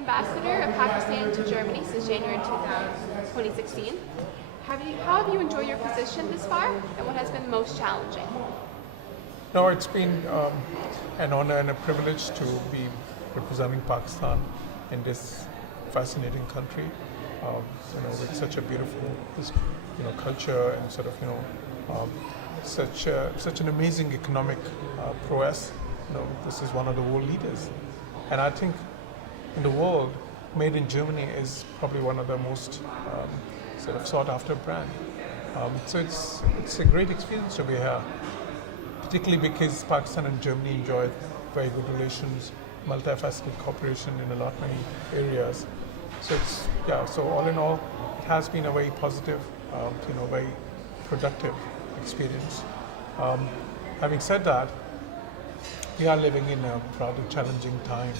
ambassador of Pakistan to Germany since January 2016. How have you enjoyed your position this far, and what has been the most challenging? No, it's been an honor and a privilege to be representing Pakistan in this fascinating country, with such a beautiful, culture and such an amazing economic prowess. This is one of the world leaders, and I think in the world, made in Germany is probably one of the most sought after brand. So it's a great experience to be here, particularly because Pakistan and Germany enjoy very good relations, multifaceted cooperation in a lot many areas. So all in all, it has been a very positive, very productive experience. Having said that, we are living in a rather challenging time,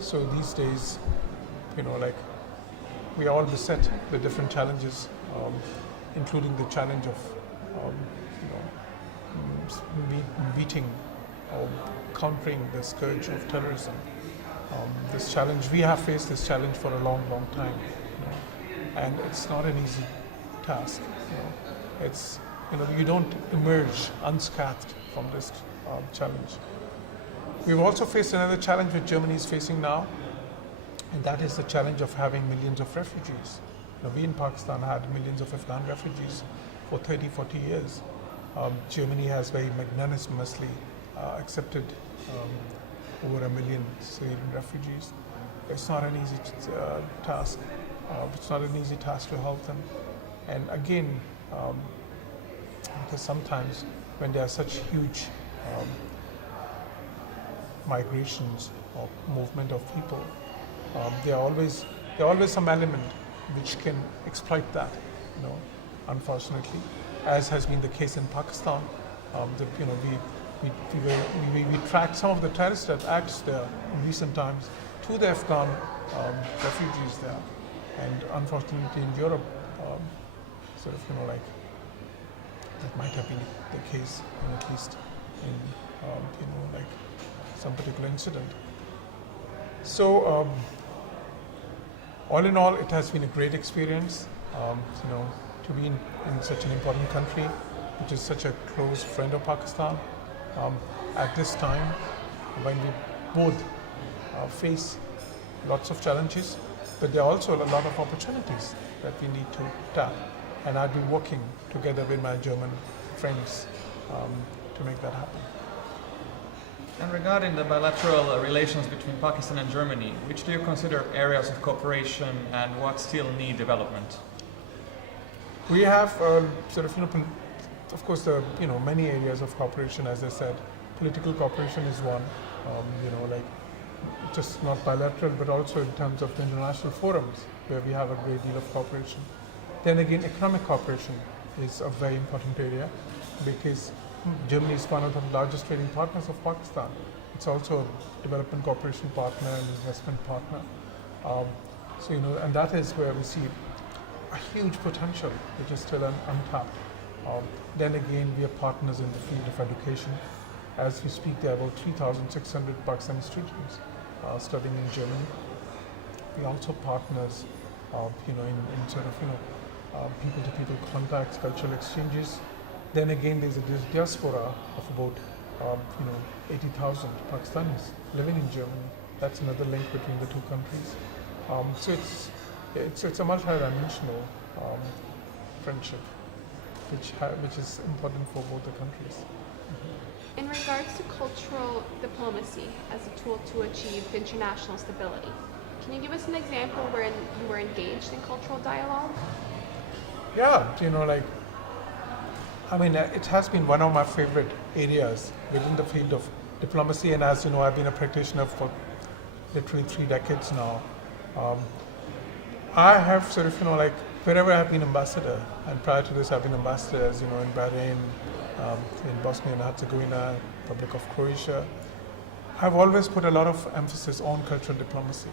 so these days, we are all beset with different challenges, including the challenge of, meeting or countering the scourge of terrorism. We have faced this challenge for a long, long time, and it's not an easy task. You don't emerge unscathed from this challenge. We've also faced another challenge which Germany is facing now, and that is the challenge of having millions of refugees. We in Pakistan had millions of Afghan refugees for 30, 40 years. Germany has very magnanimously accepted over 1 million Syrian refugees. It's not an easy task. It's not an easy task to help them. And again, because sometimes when there are such huge migrations or movement of people, there are always some element which can exploit that, unfortunately, as has been the case in Pakistan. We tracked some of the terrorist acts there in recent times to the Afghan refugees there, and unfortunately in Europe, that might have been the case, at least in some particular incident. So, all in all, it has been a great experience, to be in such an important country, which is such a close friend of Pakistan, at this time when we both face lots of challenges, but there are also a lot of opportunities that we need to tap. And I've been working together with my German friends to make that happen. And regarding the bilateral relations between Pakistan and Germany, which do you consider areas of cooperation and what still need development? We have of course, there are many areas of cooperation. As I said, political cooperation is one. Just not bilateral, but also in terms of the international forums where we have a great deal of cooperation. Then again, economic cooperation is a very important area because Germany is one of the largest trading partners of Pakistan. It's also a development cooperation partner and investment partner. And that is where we see a huge potential, which is still untapped. Then again, we are partners in the field of education. As we speak, there are about 3,600 Pakistani students studying in Germany. We are also partners, in people-to-people contacts, cultural exchanges. Then again, there's a diaspora of about 80,000 Pakistanis living in Germany. That's another link between the two countries. So it's a multi-dimensional friendship, which is important for both the countries. In regards to cultural diplomacy as a tool to achieve international stability, can you give us an example where you were engaged in cultural dialogue? Yeah, it has been one of my favorite areas within the field of diplomacy, and as you know, I've been a practitioner for literally 3 decades now. I have wherever I've been ambassador, and prior to this I've been ambassador, as you know, in Bahrain, in Bosnia and Herzegovina, Republic of Croatia. I've always put a lot of emphasis on cultural diplomacy,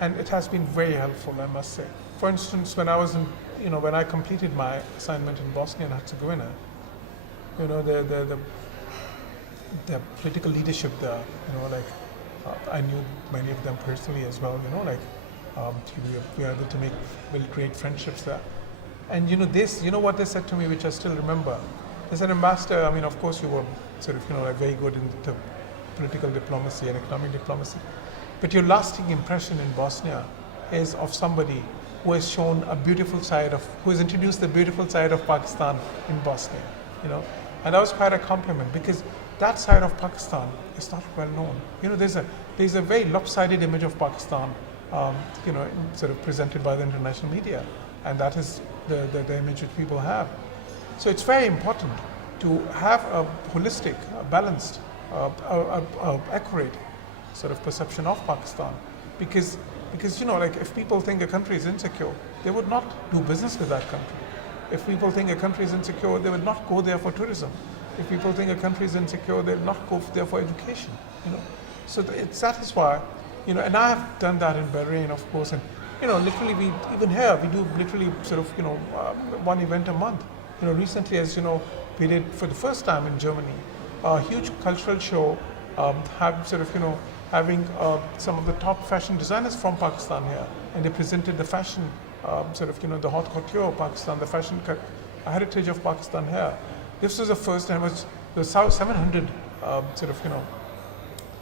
and it has been very helpful, I must say. For instance, when I completed my assignment in Bosnia and Herzegovina, the political leadership there, I knew many of them personally as well. We were able to build great friendships there. And what they said to me, which I still remember. They said, Ambassador, I mean, of course you were sort of, like very good in the political diplomacy and economic diplomacy, but your lasting impression in Bosnia is of somebody who has shown who has introduced the beautiful side of Pakistan in Bosnia, And that was quite a compliment because that side of Pakistan is not well known. There's a very lopsided image of Pakistan, sort of presented by the international media, and that is the image which people have. So it's very important to have a holistic, balanced, accurate sort of perception of Pakistan, because like if people think a country is insecure, they would not do business with that country. If people think a country is insecure, they would not go there for tourism. If people think a country is insecure, they would not go there for education. So that is why, and I have done that in Bahrain, of course, and literally even here we do literally sort of one event a month. Recently, as you know, we did for the first time in Germany a huge cultural show, having some of the top fashion designers from Pakistan here, and they presented the fashion, the haute couture of Pakistan, the fashion heritage of Pakistan here. This was the first time. There was 700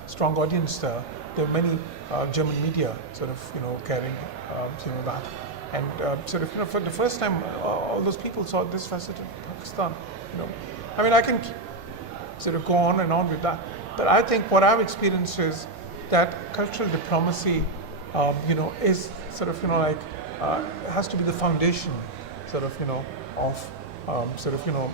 strong audience there. There were many German media carrying that, and for the first time, all those people saw this facet of Pakistan. I mean, I can go on and on with that, but I think what I've experienced is that cultural diplomacy, is has to be the foundation, of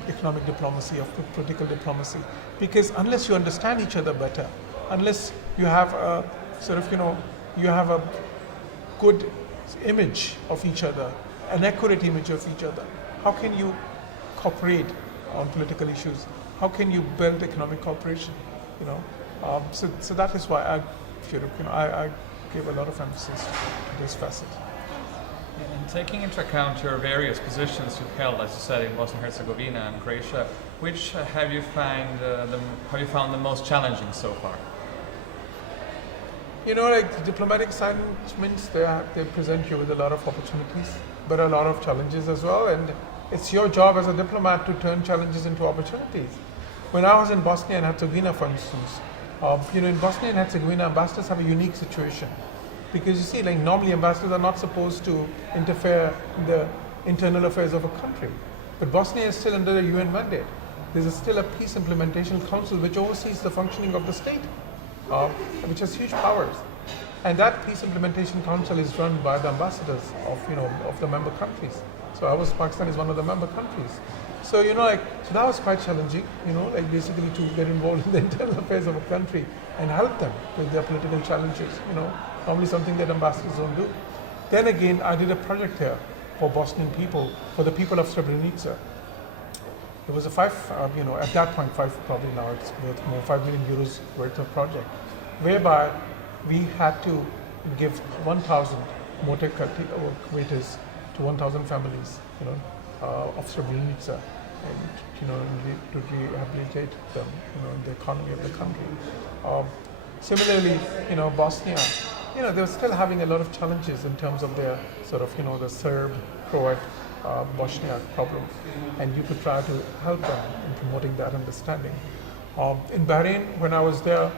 economic diplomacy, of political diplomacy, because unless you understand each other better, unless you have a you have a good image of each other, an accurate image of each other, how can you cooperate on political issues? How can you build economic cooperation? So that is why I gave a lot of emphasis to this facet. And taking into account your various positions you've held, as you said, in Bosnia and Herzegovina and Croatia, which have you found the most challenging so far? Like diplomatic assignments, they present you with a lot of opportunities, but a lot of challenges as well. And it's your job as a diplomat to turn challenges into opportunities. When I was in Bosnia and Herzegovina, for instance, in Bosnia and Herzegovina, ambassadors have a unique situation. Because you see, like normally ambassadors are not supposed to interfere in the internal affairs of a country. But Bosnia is still under a UN mandate. There's still a Peace Implementation Council which oversees the functioning of the state, which has huge powers. And that Peace Implementation Council is run by the ambassadors of the member countries. So Pakistan is one of the member countries. So so that was quite challenging, basically to get involved in the internal affairs of a country and help them with their political challenges, normally something that ambassadors don't do. Then again, I did a project here for Bosnian people, for the people of Srebrenica. It was a at that point, probably now it's worth more, 5 million euros worth of project, whereby we had to give 1,000 motor waiters to 1,000 families, of Srebrenica, and to rehabilitate them, in the economy of the country. Similarly, Bosnia, they were still having a lot of challenges in terms of their the Serb, Croat, Bosniak problem, and you could try to help them in promoting that understanding. In Bahrain, when I was there,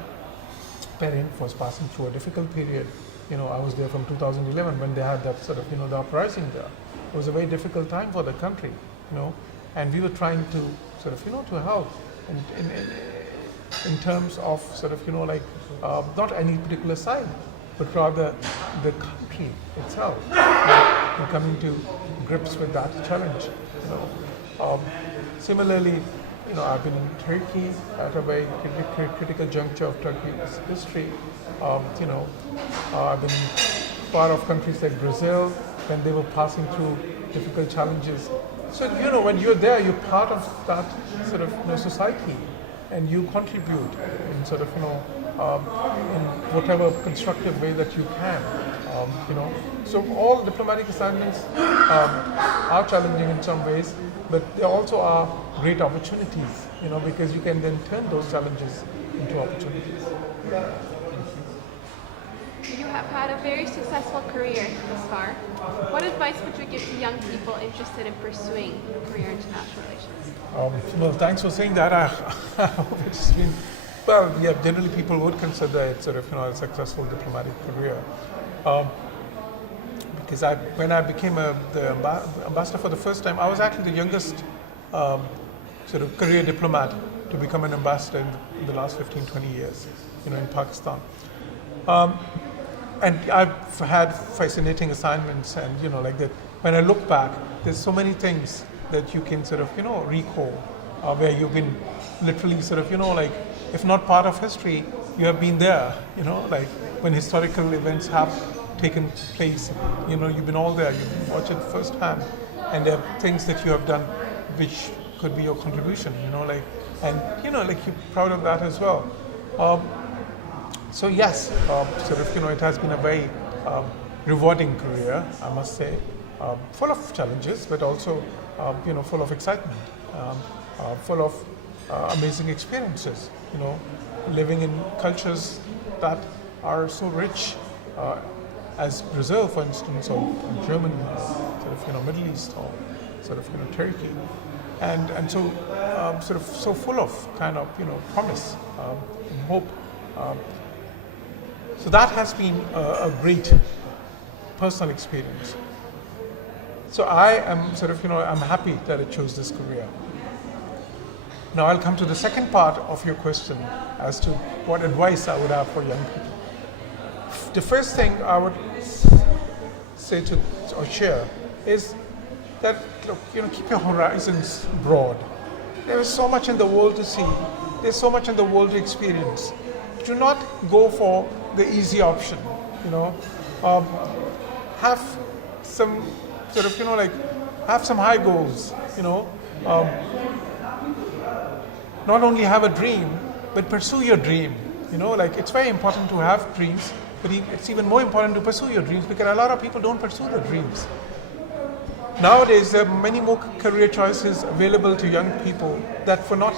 Bahrain was passing through a difficult period. I was there from 2011 when they had that the uprising there. It was a very difficult time for the country, and we were trying to to help in terms of not any particular side, but rather the country itself, and coming to grips with that challenge. Similarly, I've been in Turkey at a very critical juncture of Turkey's history. I've been part of countries like Brazil when they were passing through difficult challenges. So when you're there, you're part of that society, and you contribute in in whatever constructive way that you can. So all diplomatic assignments are challenging in some ways, but they also are great opportunities, because you can then turn those challenges into opportunities. have had a very successful career thus far. What advice would you give to young people interested in pursuing a career in international relations? Well, thanks for saying that. I hope it's been, well, yeah, generally people would consider it sort of, a successful diplomatic career. Because when I became the ambassador for the first time, I was actually the youngest sort of career diplomat to become an ambassador in the last 15, 20 years, in Pakistan. And I've had fascinating assignments, and like that. When I look back, there's so many things that you can sort of recall, where you've been literally sort of like, if not part of history, you have been there. Like when historical events have taken place, you've been all there. You've watched it firsthand, and there are things that you have done which could be your contribution. And like you're proud of that as well. So yes, sort of it has been a very rewarding career, I must say, full of challenges, but also full of excitement, full of amazing experiences. Living in cultures that are so rich, as Brazil, for instance, or Germany, sort of Middle East, or sort of Turkey, and so sort of so full of kind of promise and hope. So that has been a great personal experience. So I am sort of I'm happy that I chose this career. Now I'll come to the second part of your question as to what advice I would have for young people. The first thing I would say to or share is that look, keep your horizons broad. There is so much in the world to see. There's so much in the world to experience. Do not go for the easy option. Have some sort of like have some high goals. Not only have a dream, but pursue your dream. Like it's very important to have dreams, but it's even more important to pursue your dreams, because a lot of people don't pursue their dreams. Nowadays, there are many more career choices available to young people that were not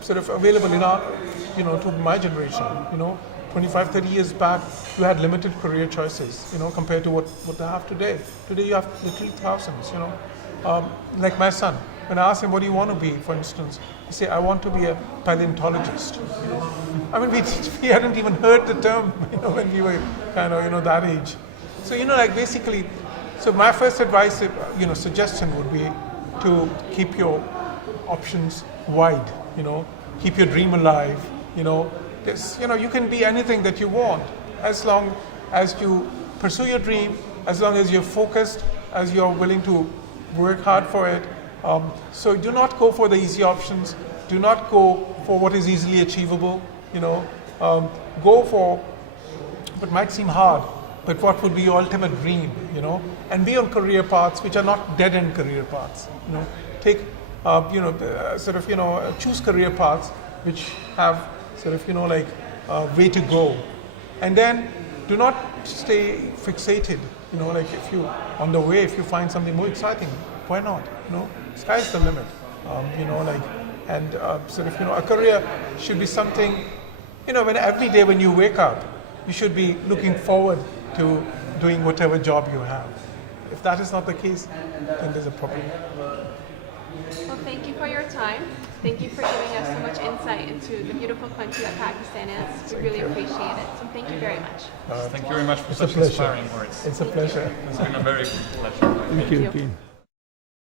sort of available in our, to my generation. 25, 30 years back, you had limited career choices, compared to what they have today. Today, you have literally thousands. Like my son, when I ask him, what do you want to be, for instance, he say, I want to be a paleontologist. I mean, we hadn't even heard the term, when we were kind of, that age. So, like basically, so my first advice, suggestion would be to keep your options wide, keep your dream alive, you can be anything that you want, as long as you pursue your dream, as long as you're focused, as you're willing to work hard for it. So do not go for the easy options. Do not go for what is easily achievable. Go for what might seem hard, but what would be your ultimate dream. And be on career paths which are not dead-end career paths. Take, choose career paths which have sort of like way to go, and then do not stay fixated. Like if you on the way, if you find something more exciting, why not? Sky's the limit. Sort of a career should be something. When every day when you wake up, you should be looking forward to doing whatever job you have. If that is not the case, then there's a problem. Well, thank you for your time. Thank you for giving us so much insight into the beautiful country that Pakistan is. We really appreciate it. So thank you very much. Thank you very much for It's such a pleasure. inspiring words. It's a pleasure. It's been a very pleasure. Thank you.